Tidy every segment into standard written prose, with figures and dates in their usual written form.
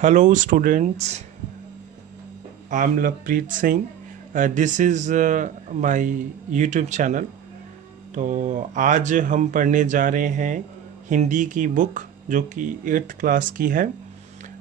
Hello students, I'm Lovepreet Singh. This is my YouTube channel. तो आज हम पढ़ने जा रहे हैं हिंदी की बुक जो कि 8th क्लास की है,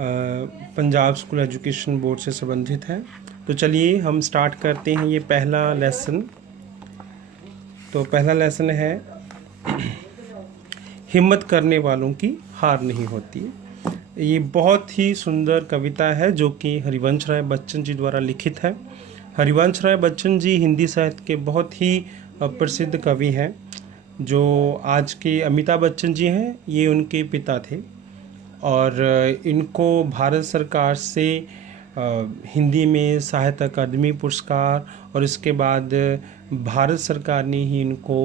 पंजाब स्कूल एजुकेशन बोर्ड से संबंधित है। तो चलिए हम स्टार्ट करते हैं ये पहला लेसन। तो पहला लेसन है हिम्मत करने वालों की हार नहीं होती। ये बहुत ही सुंदर कविता है जो कि हरिवंश राय बच्चन जी द्वारा लिखित है। हरिवंश राय बच्चन जी हिंदी साहित्य के बहुत ही प्रसिद्ध कवि हैं। जो आज के अमिताभ बच्चन जी हैं ये उनके पिता थे और इनको भारत सरकार से हिंदी में साहित्य अकादमी पुरस्कार और इसके बाद भारत सरकार ने ही इनको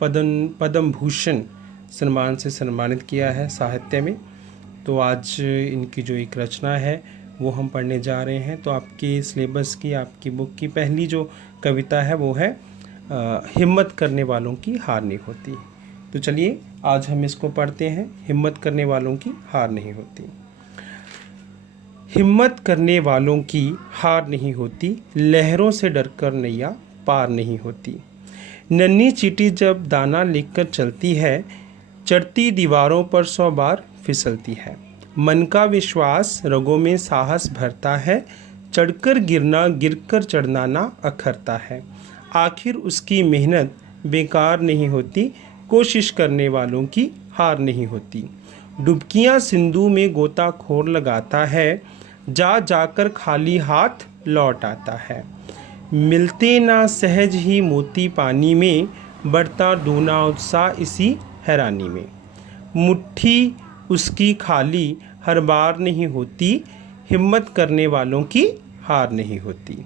पद्म भूषण सम्मान से सम्मानित किया है साहित्य में। तो आज इनकी जो एक रचना है वो हम पढ़ने जा रहे हैं। तो आपके सिलेबस की, आपकी बुक की पहली जो कविता है वो है हिम्मत करने वालों की हार नहीं होती। तो चलिए आज हम इसको पढ़ते हैं। हिम्मत करने वालों की हार नहीं होती। हिम्मत करने वालों की हार नहीं होती, लहरों से डरकर नैया पार नहीं होती। नन्ही चींटी जब दाना लेकर चलती है, चढ़ती दीवारों पर 100 बार फिसलती है। मन का विश्वास रगों में साहस भरता है, चढ़कर गिरना गिरकर चढ़ना ना अखरता है। आखिर उसकी मेहनत बेकार नहीं होती, कोशिश करने वालों की हार नहीं होती। डुबकियां सिंधु में गोताखोर लगाता है, जा जाकर खाली हाथ लौट आता है। मिलते ना सहज ही मोती पानी में, बढ़ता दूना उत्साह इसी हैरानी में। मुट्ठी उसकी खाली हर बार नहीं होती, हिम्मत करने वालों की हार नहीं होती।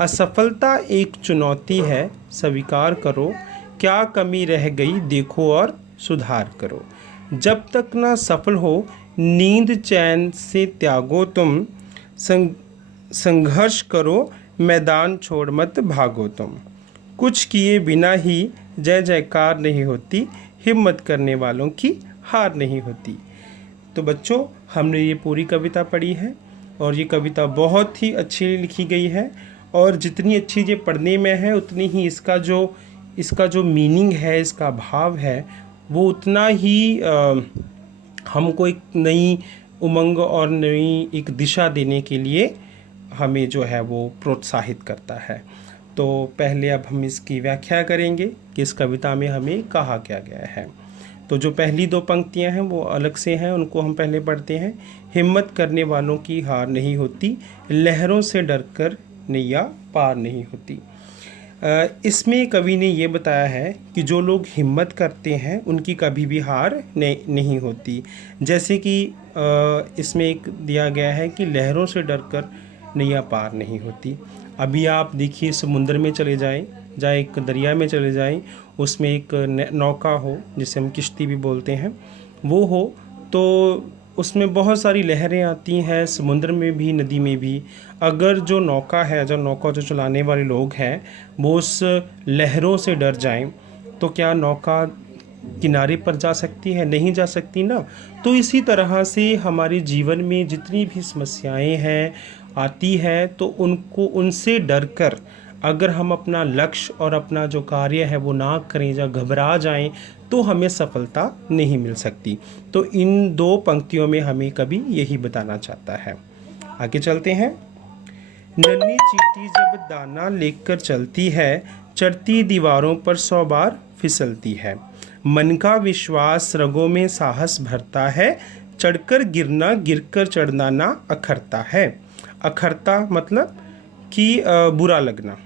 असफलता एक चुनौती है, स्वीकार करो, क्या कमी रह गई देखो और सुधार करो। जब तक ना सफल हो नींद चैन से त्यागो तुम, संघर्ष करो मैदान छोड़ मत भागो तुम। कुछ किए बिना ही जय जयकार नहीं होती, हिम्मत करने वालों की हार नहीं होती। तो बच्चों हमने ये पूरी कविता पढ़ी है और ये कविता बहुत ही अच्छी लिखी गई है और जितनी अच्छी ये पढ़ने में है उतनी ही इसका जो मीनिंग है, इसका भाव है वो उतना ही हमको एक नई उमंग और नई एक दिशा देने के लिए हमें जो है वो प्रोत्साहित करता है। तो पहले अब हम इसकी व्याख्या करेंगे कि इस कविता में हमें कहा क्या गया है। तो जो पहली 2 पंक्तियां हैं वो अलग से हैं, उनको हम पहले पढ़ते हैं। हिम्मत करने वालों की हार नहीं होती, लहरों से डरकर नैया पार नहीं होती। इसमें कवि ने ये बताया है कि जो लोग हिम्मत करते हैं उनकी कभी भी हार नहीं होती। जैसे कि इसमें एक दिया गया है कि लहरों से डरकर नैया पार नहीं होती। अभी आप देखिए समुद्र में चले जाएं, एक दरिया में चले जाएं, उसमें एक नौका हो जिसे हम किश्ती भी बोलते हैं, वो हो तो उसमें बहुत सारी लहरें आती हैं, समुद्र में भी नदी में भी। अगर जो नौका है, जो चलाने वाले लोग हैं वो उस लहरों से डर जाएं तो क्या नौका किनारे पर जा सकती है? नहीं जा सकती ना। तो इसी तरह से हमारे जीवन में जितनी भी समस्याएं हैं आती है तो उनसे डरकर अगर हम अपना लक्ष्य और अपना जो कार्य है वो ना करें या घबरा जाएं तो हमें सफलता नहीं मिल सकती। तो इन 2 पंक्तियों में हमें कभी यही बताना चाहता है। आगे चलते हैं। नन्ही चींटी जब दाना लेकर चलती है, चढ़ती दीवारों पर 100 बार फिसलती है। मन का विश्वास रगों में साहस भरता है, चढ़कर गिरना गिरकर चढ़ना ना अखरता है। अखरता मतलब कि बुरा लगना।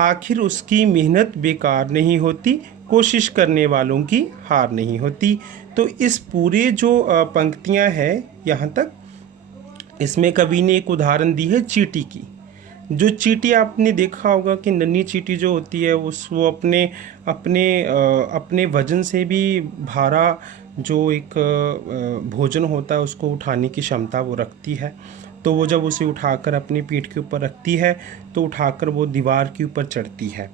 आखिर उसकी मेहनत बेकार नहीं होती, कोशिश करने वालों की हार नहीं होती। तो इस पूरे जो पंक्तियां हैं यहाँ तक, इसमें कवि ने एक उदाहरण दी है चींटी की। जो चींटी आपने देखा होगा कि नन्ही चींटी जो होती है वो अपने वजन से भी भारा जो एक भोजन होता है उसको उठाने की क्षमता वो रखती है। तो वो जब उसे उठाकर अपनी पीठ के ऊपर रखती है तो उठाकर वो दीवार के ऊपर चढ़ती है।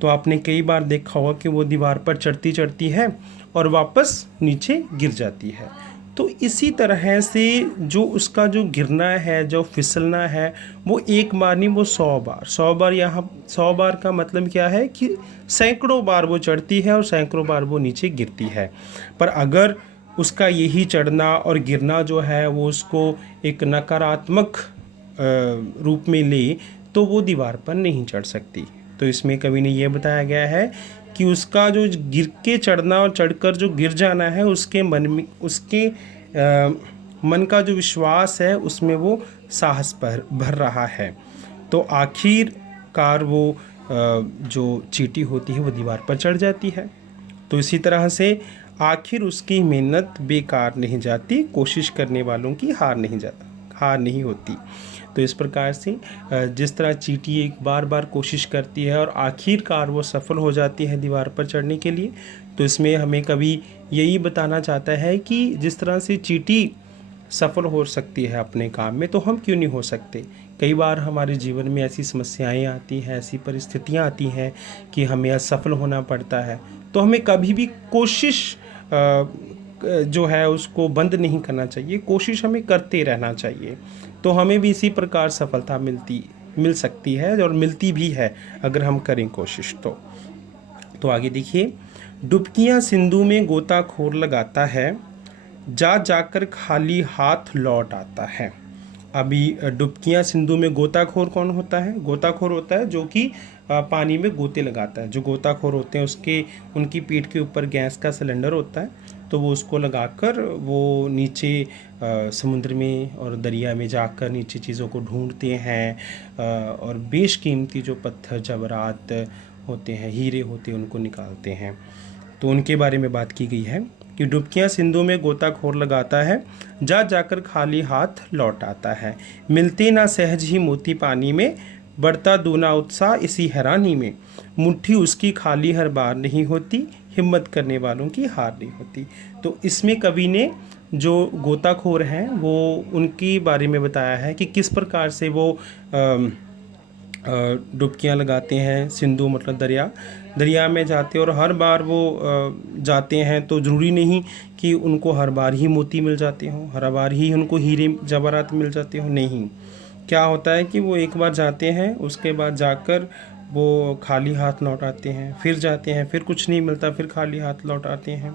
तो आपने कई बार देखा होगा कि वो दीवार पर चढ़ती है और वापस नीचे गिर जाती है। तो इसी तरह से जो उसका जो गिरना है, जो फिसलना है, वो एक बार नहीं, वो 100 बार, 100 बार। यहाँ 100 बार का मतलब क्या है कि सैकड़ों बार वो चढ़ती है और सैकड़ों बार वो नीचे गिरती है। पर अगर उसका यही चढ़ना और गिरना जो है वो उसको एक नकारात्मक रूप में ले, तो वो दीवार पर नहीं चढ़ सकती। तो इसमें कवि ने यह बताया गया है कि उसका जो गिर के चढ़ना और चढ़कर जो गिर जाना है, उसके मन में, उसके मन का जो विश्वास है उसमें वो साहस भर रहा है। तो आखिरकार वो जो चींटी होती है वो दीवार पर चढ़ जाती है। तो इसी तरह से आखिर उसकी मेहनत बेकार नहीं जाती, कोशिश करने वालों की हार नहीं होती। तो इस प्रकार से जिस तरह चींटी एक बार बार कोशिश करती है और आखिरकार वो सफल हो जाती है दीवार पर चढ़ने के लिए, तो इसमें हमें कभी यही बताना चाहता है कि जिस तरह से चींटी सफल हो सकती है अपने काम में, तो हम क्यों नहीं हो सकते। कई बार हमारे जीवन में ऐसी समस्याएं आती हैं, ऐसी परिस्थितियां आती हैं कि हमें असफल होना पड़ता है। तो हमें कभी भी कोशिश जो है उसको बंद नहीं करना चाहिए, कोशिश हमें करते रहना चाहिए। तो हमें भी इसी प्रकार सफलता मिल सकती है और मिलती भी है अगर हम करें कोशिश तो आगे देखिए, डुबकियां सिंधु में गोताखोर लगाता है, जा जाकर खाली हाथ लौट आता है। अभी डुबकियां सिंधु में गोताखोर कौन होता है? गोताखोर होता है जो कि पानी में गोते लगाता है। जो गोताखोर होते हैं उनकी पीठ के ऊपर गैस का सिलेंडर होता है, तो वो उसको लगाकर वो नीचे समुद्र में और दरिया में जाकर नीचे चीज़ों को ढूंढते हैं और बेशकीमती जो पत्थर जवाहरात होते हैं, हीरे होते हैं, उनको निकालते हैं। तो उनके बारे में बात की गई है कि डुबकियां सिंधु में गोताखोर लगाता है, जा जाकर खाली हाथ लौट आता है। मिलते ना सहज ही मोती पानी में, बढ़ता दूना उत्साह इसी हैरानी में। मुट्ठी उसकी खाली हर बार नहीं होती, हिम्मत करने वालों की हार नहीं होती। तो इसमें कवि ने जो गोताखोर हैं वो उनकी बारे में बताया है कि किस प्रकार से वो डुबकियां लगाते हैं। सिंधु मतलब दरिया में जाते और हर बार वो जाते हैं, तो ज़रूरी नहीं कि उनको हर बार ही मोती मिल जाते हों, हर बार ही उनको हीरे जवाहरात मिल जाते हों। नहीं, क्या होता है कि वो एक बार जाते हैं, उसके बाद जाकर वो खाली हाथ लौट आते हैं, फिर जाते हैं, फिर कुछ नहीं मिलता, फिर खाली हाथ लौट आते हैं।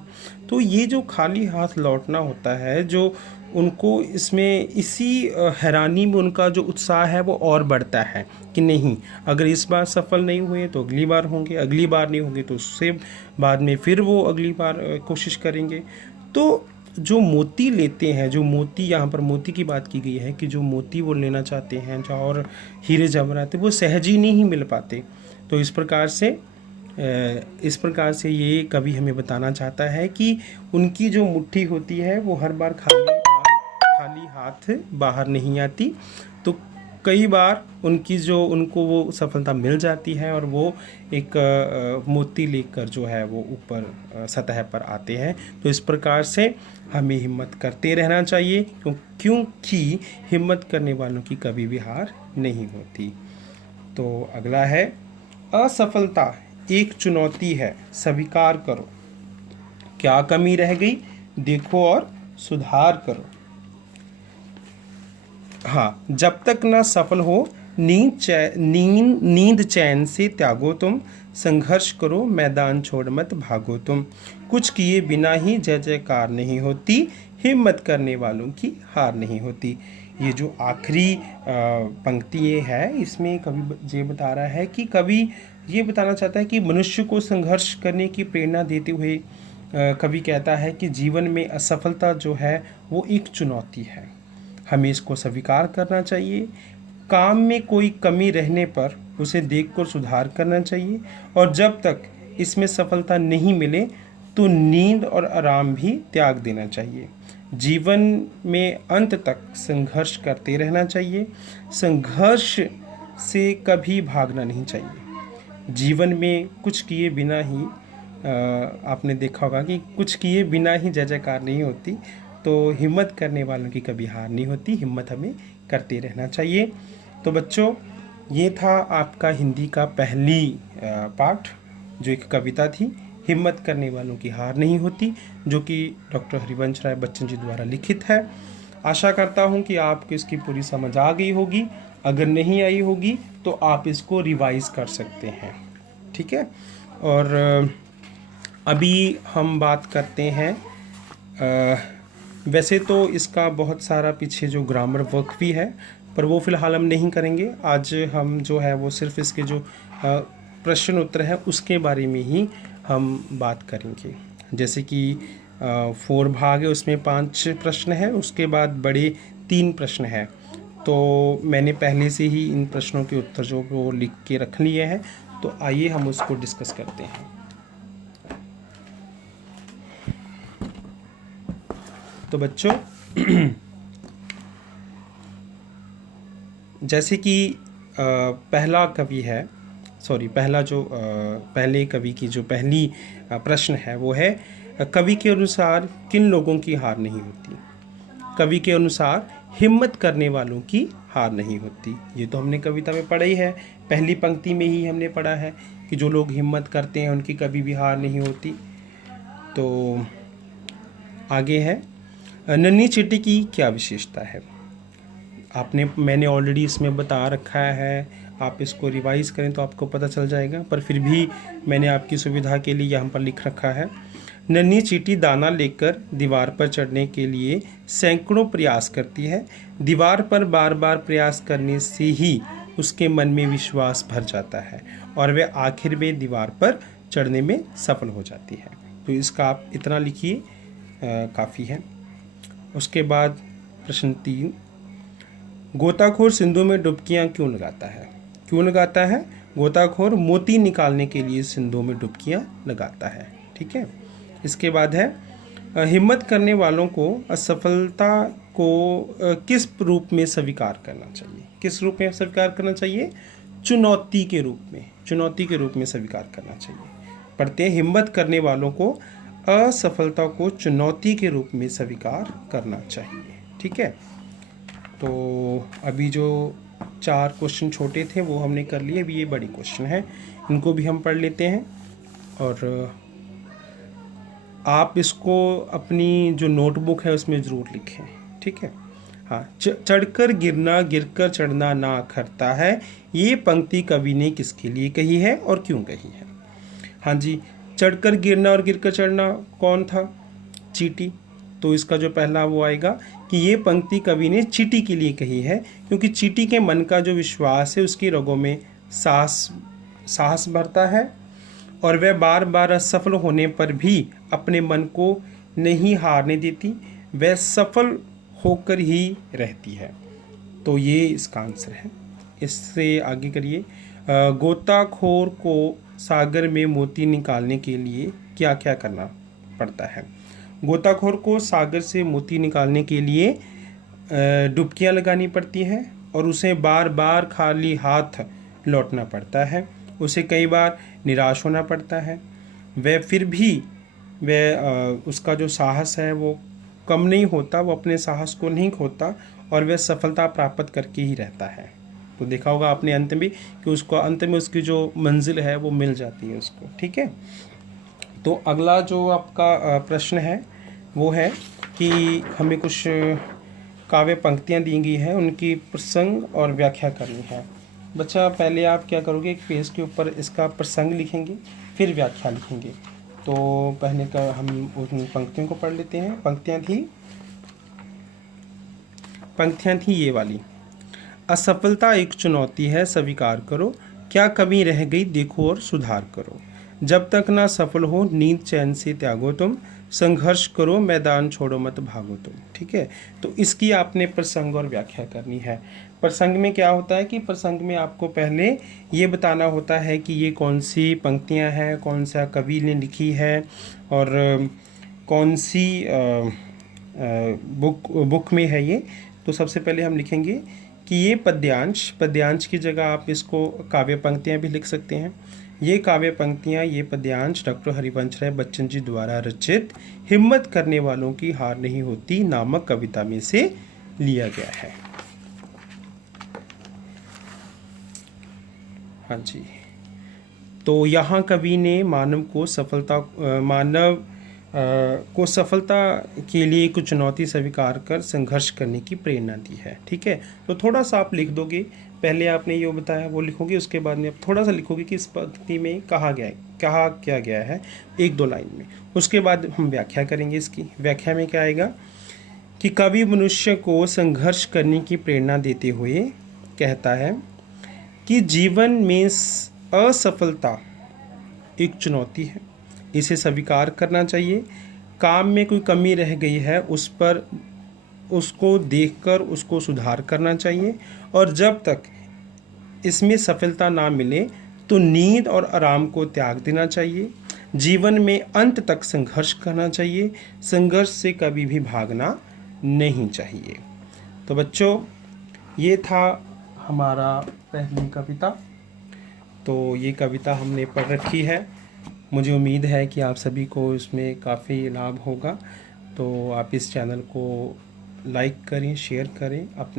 तो ये जो खाली हाथ लौटना होता है, जो उनको इसमें इसी हैरानी में उनका जो उत्साह है वो और बढ़ता है कि नहीं, अगर इस बार सफल नहीं हुए तो अगली बार होंगे, अगली बार नहीं होंगे तो उससे बाद में फिर वो अगली बार कोशिश करेंगे। तो जो मोती लेते हैं, जो मोती, यहाँ पर मोती की बात की गई है कि जो मोती वो लेना चाहते हैं और हीरे जवाहरात वो सहज ही नहीं मिल पाते। तो इस प्रकार से ये कवि हमें बताना चाहता है कि उनकी जो मुट्ठी होती है वो हर बार खाली हाथ बाहर नहीं आती। तो कई बार उनको वो सफलता मिल जाती है और वो एक मोती लेकर जो है वो ऊपर सतह पर आते हैं। तो इस प्रकार से हमें हिम्मत करते रहना चाहिए, क्योंकि हिम्मत करने वालों की कभी भी हार नहीं होती। तो अगला है, असफलता एक चुनौती है, स्वीकार करो, क्या कमी रह गई देखो और सुधार करो। हाँ, जब तक ना सफल हो नींद चैन से त्यागो तुम, संघर्ष करो मैदान छोड़ मत भागो तुम, कुछ किए बिना ही जय जयकार नहीं होती, हिम्मत करने वालों की हार नहीं होती। ये जो आखिरी पंक्ति ये है, इसमें कवि ये बता रहा है कि कवि ये बताना चाहता है कि मनुष्य को संघर्ष करने की प्रेरणा देते हुए कवि कहता है कि जीवन में असफलता जो है वो एक चुनौती है, हमें इसको स्वीकार करना चाहिए। काम में कोई कमी रहने पर उसे देखकर सुधार करना चाहिए, और जब तक इसमें सफलता नहीं मिले तो नींद और आराम भी त्याग देना चाहिए। जीवन में अंत तक संघर्ष करते रहना चाहिए, संघर्ष से कभी भागना नहीं चाहिए। जीवन में कुछ किए बिना ही आपने देखा होगा कि कुछ किए बिना ही जय जयकार नहीं होती। तो हिम्मत करने वालों की कभी हार नहीं होती, हिम्मत हमें करते रहना चाहिए। तो बच्चों, ये था आपका हिंदी का पहली पाठ जो एक कविता थी, हिम्मत करने वालों की हार नहीं होती, जो कि डॉक्टर हरिवंश राय बच्चन जी द्वारा लिखित है। आशा करता हूँ कि आपको इसकी पूरी समझ आ गई होगी। अगर नहीं आई होगी तो आप इसको रिवाइज कर सकते हैं, ठीक है। और अभी हम बात करते हैं, वैसे तो इसका बहुत सारा पीछे जो ग्रामर वर्क भी है, पर वो फ़िलहाल हम नहीं करेंगे। आज हम जो है वो सिर्फ इसके जो प्रश्न उत्तर है उसके बारे में ही हम बात करेंगे। जैसे कि 4 भाग है, उसमें 5 प्रश्न है, उसके बाद बड़े 3 प्रश्न हैं। तो मैंने पहले से ही इन प्रश्नों के उत्तर जो वो लिख के रख लिए हैं, तो आइए हम उसको डिस्कस करते हैं। तो बच्चों जैसे कि पहला कवि है, पहले कवि की जो पहली प्रश्न है वो है, कवि के अनुसार किन लोगों की हार नहीं होती। कवि के अनुसार हिम्मत करने वालों की हार नहीं होती। ये तो हमने कविता में पढ़ा ही है, पहली पंक्ति में ही हमने पढ़ा है कि जो लोग हिम्मत करते हैं उनकी कभी भी हार नहीं होती। तो आगे है, नन्ही चींटी की क्या विशेषता है। मैंने ऑलरेडी इसमें बता रखा है, आप इसको रिवाइज करें तो आपको पता चल जाएगा, पर फिर भी मैंने आपकी सुविधा के लिए यहाँ पर लिख रखा है। नन्ही चींटी दाना लेकर दीवार पर चढ़ने के लिए सैकड़ों प्रयास करती है। दीवार पर बार बार प्रयास करने से ही उसके मन में विश्वास भर जाता है और वह आखिर में दीवार पर चढ़ने में सफल हो जाती है। तो इसका आप इतना लिखिए, काफ़ी है। उसके बाद प्रश्न 3, गोताखोर सिंधु में डुबकियां क्यों लगाता है। क्यों लगाता है? गोताखोर मोती निकालने के लिए सिंधु में डुबकियां लगाता है, ठीक है। इसके बाद है, हिम्मत करने वालों को असफलता को किस रूप में स्वीकार करना चाहिए। किस रूप में स्वीकार करना चाहिए? चुनौती के रूप में, चुनौती के रूप में स्वीकार करना चाहिए। पढ़ते हैं, हिम्मत करने वालों को असफलता को चुनौती के रूप में स्वीकार करना चाहिए, ठीक है। तो अभी जो 4 क्वेश्चन छोटे थे वो हमने कर लिए, अभी ये बड़े क्वेश्चन हैं, इनको भी हम पढ़ लेते हैं। और आप इसको अपनी जो नोटबुक है उसमें ज़रूर लिखें, ठीक है। हाँ, चढ़कर गिरना गिरकर चढ़ना ना अखरता है, ये पंक्ति कवि ने किसके लिए कही है और क्यों कही है। हाँ जी, चढ़कर गिरना और गिरकर चढ़ना कौन था? चींटी। तो इसका जो पहला वो आएगा कि ये पंक्ति कवि ने चींटी के लिए कही है, क्योंकि चींटी के मन का जो विश्वास है उसकी रगों में साहस भरता है और वह बार बार असफल होने पर भी अपने मन को नहीं हारने देती, वह सफल होकर ही रहती है। तो ये इसका आंसर है। इससे आगे करिए, गोताखोर को सागर में मोती निकालने के लिए क्या क्या करना पड़ता है। गोताखोर को सागर से मोती निकालने के लिए डुबकियां लगानी पड़ती हैं और उसे बार बार खाली हाथ लौटना पड़ता है। उसे कई बार निराश होना पड़ता है, वह फिर भी उसका जो साहस है वो कम नहीं होता, वो अपने साहस को नहीं खोता और वह सफलता प्राप्त करके ही रहता है। तो देखा होगा आपने अंत में कि उसको अंत में उसकी जो मंजिल है वो मिल जाती है उसको, ठीक है। तो अगला जो आपका प्रश्न है वो है कि हमें कुछ काव्य पंक्तियाँ दी गई हैं, उनकी प्रसंग और व्याख्या करनी है। बच्चा, पहले आप क्या करोगे, एक पेज के ऊपर इसका प्रसंग लिखेंगे, फिर व्याख्या लिखेंगे। तो पहले का हम उन पंक्तियों को पढ़ लेते हैं। पंक्तियाँ थी ये वाली, असफलता एक चुनौती है स्वीकार करो, क्या कमी रह गई देखो और सुधार करो, जब तक ना सफल हो नींद चैन से त्यागो तुम, संघर्ष करो मैदान छोड़ो मत भागो तुम, ठीक है। तो इसकी आपने प्रसंग और व्याख्या करनी है। प्रसंग में क्या होता है कि प्रसंग में आपको पहले ये बताना होता है कि ये कौन सी पंक्तियां हैं, कौन सा कवि ने लिखी है और कौन सी बुक में है ये। तो सबसे पहले हम लिखेंगे कि ये पद्यांश की जगह आप इसको काव्य पंक्तियां भी लिख सकते हैं। ये काव्य पंक्तियां, ये पद्यांश डॉक्टर हरिवंश राय बच्चन जी द्वारा रचित हिम्मत करने वालों की हार नहीं होती नामक कविता में से लिया गया है। हाँ जी, तो यहाँ कवि ने मानव को सफलता के लिए कुछ चुनौती स्वीकार कर संघर्ष करने की प्रेरणा दी है। ठीक है, तो थोड़ा सा आप लिख दोगे, पहले आपने ये बताया वो लिखोगे, उसके बाद में आप थोड़ा सा लिखोगे कि इस पंक्ति में कहा क्या गया है 1-2 लाइन में। उसके बाद हम व्याख्या करेंगे। इसकी व्याख्या में क्या आएगा कि कवि मनुष्य को संघर्ष करने की प्रेरणा देते हुए कहता है कि जीवन में असफलता एक चुनौती है, इसे स्वीकार करना चाहिए। काम में कोई कमी रह गई है उसको देखकर उसको सुधार करना चाहिए, और जब तक इसमें सफलता ना मिले तो नींद और आराम को त्याग देना चाहिए। जीवन में अंत तक संघर्ष करना चाहिए, संघर्ष से कभी भी भागना नहीं चाहिए। तो बच्चों, ये था हमारा पहली कविता। तो ये कविता हमने पढ़ रखी है, मुझे उम्मीद है कि आप सभी को इसमें काफ़ी लाभ होगा। तो आप इस चैनल को लाइक करें, शेयर करें, अपने